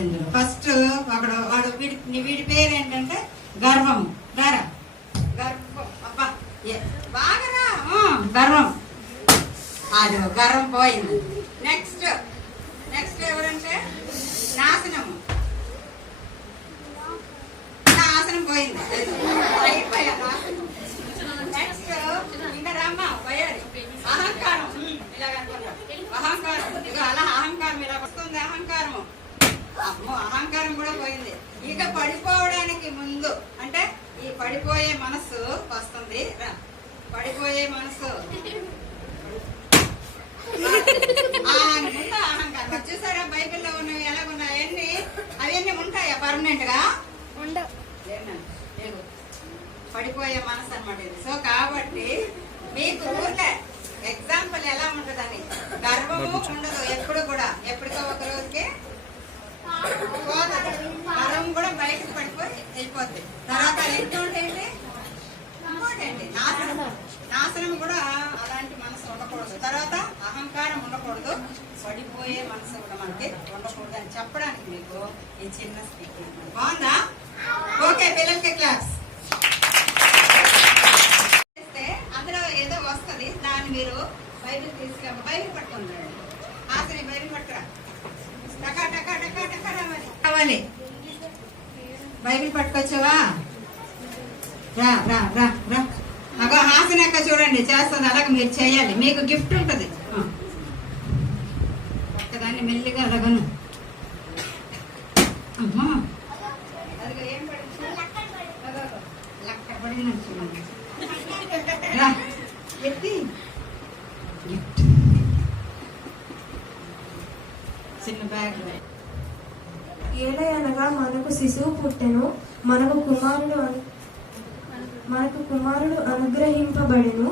పద్దెనిమిదిలో. ఫస్ట్ వాడు వీడి పేరు ఏంటంటే గర్వము. గర్వం అబ్బా బాగా గర్వం. అది గర్వం పోయింది. నెక్స్ట్ ఎవరంటే నాశనం పోయింది. అయిపోయా నాశనం. నెక్స్ట్ ఇంకా రమ్మ పోయాడు. అహంకారం. అహంకారం ఇక అలా అహంకారం ఇలా వస్తుంది. అహంకారము అమ్మో అహంకారం కూడా పోయింది. ఇక పడిపోవడానికి ముందు అంటే ఈ పడిపోయే మనసు వస్తుంది. పడిపోయే మనసు ముందు అహంకారం. చూసారా బైబిల్లో ఉన్నవి ఎలాగున్నాయి? అవన్నీ ఉంటాయా పర్మనెంట్ గా? పడిపోయే మనసు అనమాట ఇది. సో కాబట్టి మీకు ఊరికే ఎగ్జాంపుల్ ఎలా ఉంటదని గర్వము ఉండదు ఎప్పుడు కూడా. ఎప్పటికో ఒక రోజుకి గర్వం కూడా బయటకు పడిపోయి వెళ్ళిపోద్ది. తర్వాత ఏంటంటే ఇంకోటండి నాశనం కూడా అలాంటి మనసు ఉండకూడదు. తర్వాత అహంకారం ఉండకూడదు. పడిపోయే మనసు కూడా మనకి ఉండకూడదు అని చెప్పడానికి మీకు ఈ చిన్న స్పీచ్. బాగుందా? ఓకే పిల్లలకి క్లాస్. అందులో ఏదో వస్తుంది, దాన్ని మీరు బైబిల్ తీసుకురా. బైబిల్ పట్టుకుంటారు. ఆసరి బైబిల్ పట్టుకురా. టకా టకా టకా టకా రావాలి. బైబిల్ పట్టుకొచ్చావా? రా రా రా రా. అగో హాసన అక్క చూడండి చేస్తుంది. అలాగే మీరు చేయాలి. మీకు గిఫ్ట్ ఉంటుంది. ఒక్కదాన్ని మెల్లిగా అలాగను. అమ్మా అదిగో ఏం పడింది? లక్క పడింది చూడండి. చిన్న బ్యాగ్. ఏలయనగా మనకు శిశువు పుట్టెను, మనకు కుమారుడు అనుగ్రహింపబడెను.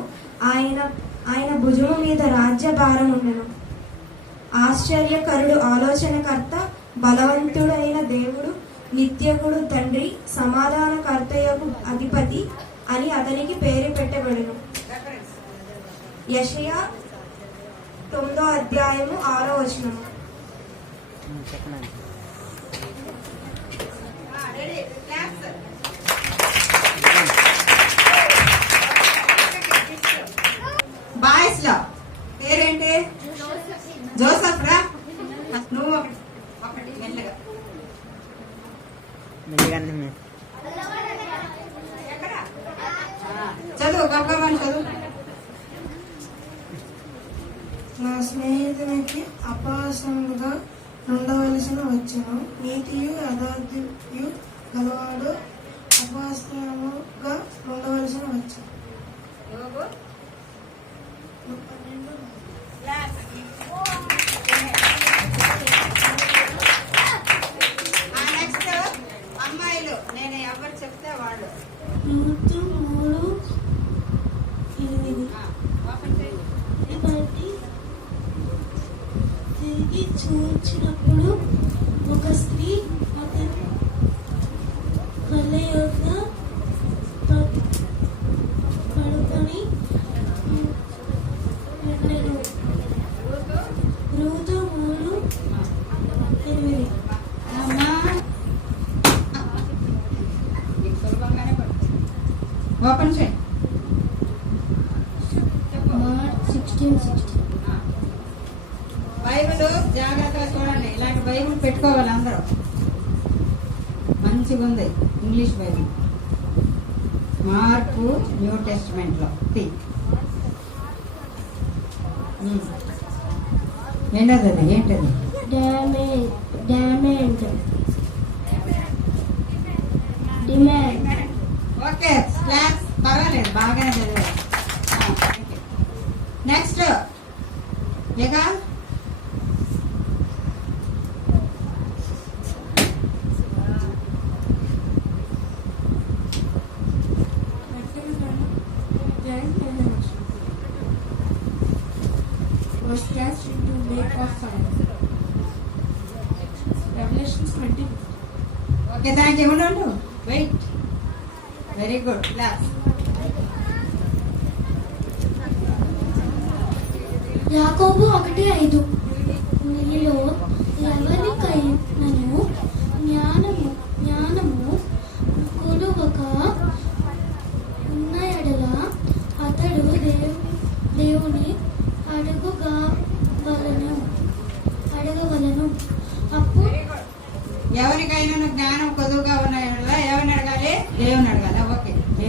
ఆయన భుజము మీద రాజ్యభారం ఉండెను. ఆశ్చర్యకరుడు, ఆలోచనకర్త, బలవంతుడైన దేవుడు, నిత్యకుడు తండ్రి, సమాధానకర్తయకు అధిపతి అని అతనికి పేరు పెట్టబడెను. యెషయా 9వ అధ్యాయము 6వ వచనము. బాయ్స్ లో పేరేంటి? జోసఫ్ రా. నువ్వు ఒకటి మెల్లగా చదువు గొప్పమని చదువు. నా స్నేహితునికి అపహాసముగా ఉండవలసిన వచ్చును, నీతియు యథార్థయు గలవాడు అపహాస్యముగా ఉండవలసిన వచ్చును. నెక్స్ట్ అమ్మాయిలు నేను ఎవరు చెప్తే వాళ్ళు. రూతు 3:8. తిరిగి చూచినప్పుడు ఒక స్త్రీ అతని కళ్ళ యొక్క పడుకొని వెళ్ళెను. రూతు 3:8. ఓపెన్ చేయి. మార్క్ 16:16. బైబిల్ జాగ్రత్తగా చూడండి. ఇలాంటి బైబిల్ పెట్టుకోవాలి అందరూ. మంచిగా ఉంది English Bible. Mark new testament లో ఏంటది? ఏంటది? డిమాండ్. ఓకే క్లాస్ పర్వాలేదు, బాగానే చదివారు. నెక్స్ట్ ఇక was cast into lake of fire. Revelations 20. Okay thank you. ఉండు వెయిట్. Very good class. యాకోబు 1:5. నీలో ఎవరికైనాను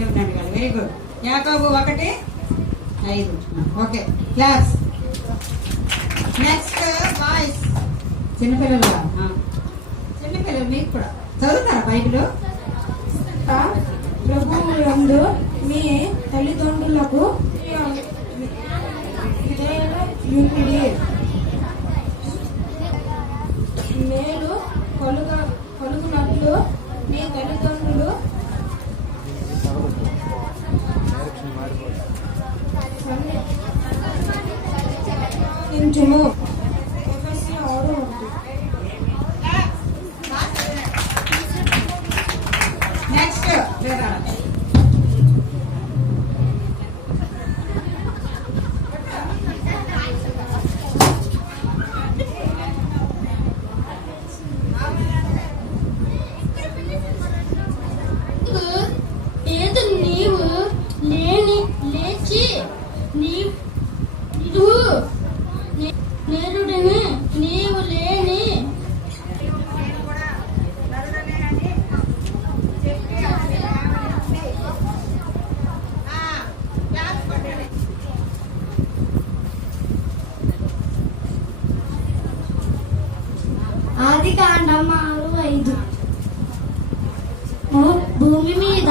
దేవుడిని అడగాలి. Very good. యాకోబు 1:5. Okay class. Next boys. చిన్నపిల్లలు చిన్నపిల్లలు మీకు కూడా చదువుతారా బైబిల్? ప్రభువులందు మీ తల్లిదండ్రులకు విధేయుడి మేలు కలుగునట్లు మీ తల్లిదండ్రులు సన్నిధించుము. ఎఫెసీ 6:1. నెక్స్ట్ ఏదు నీవు లేచి నేరుడిని నీవు లేని ఆదికాండం 6:5. భూమి మీద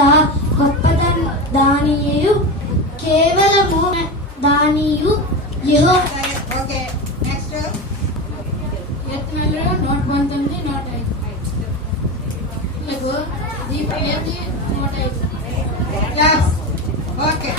గొప్ప దానియు కేవలము దానియు యెహోవా. Okay next ఎత్తునల్లో 119, 105. దీపం 105. క్లాస్. ఓకే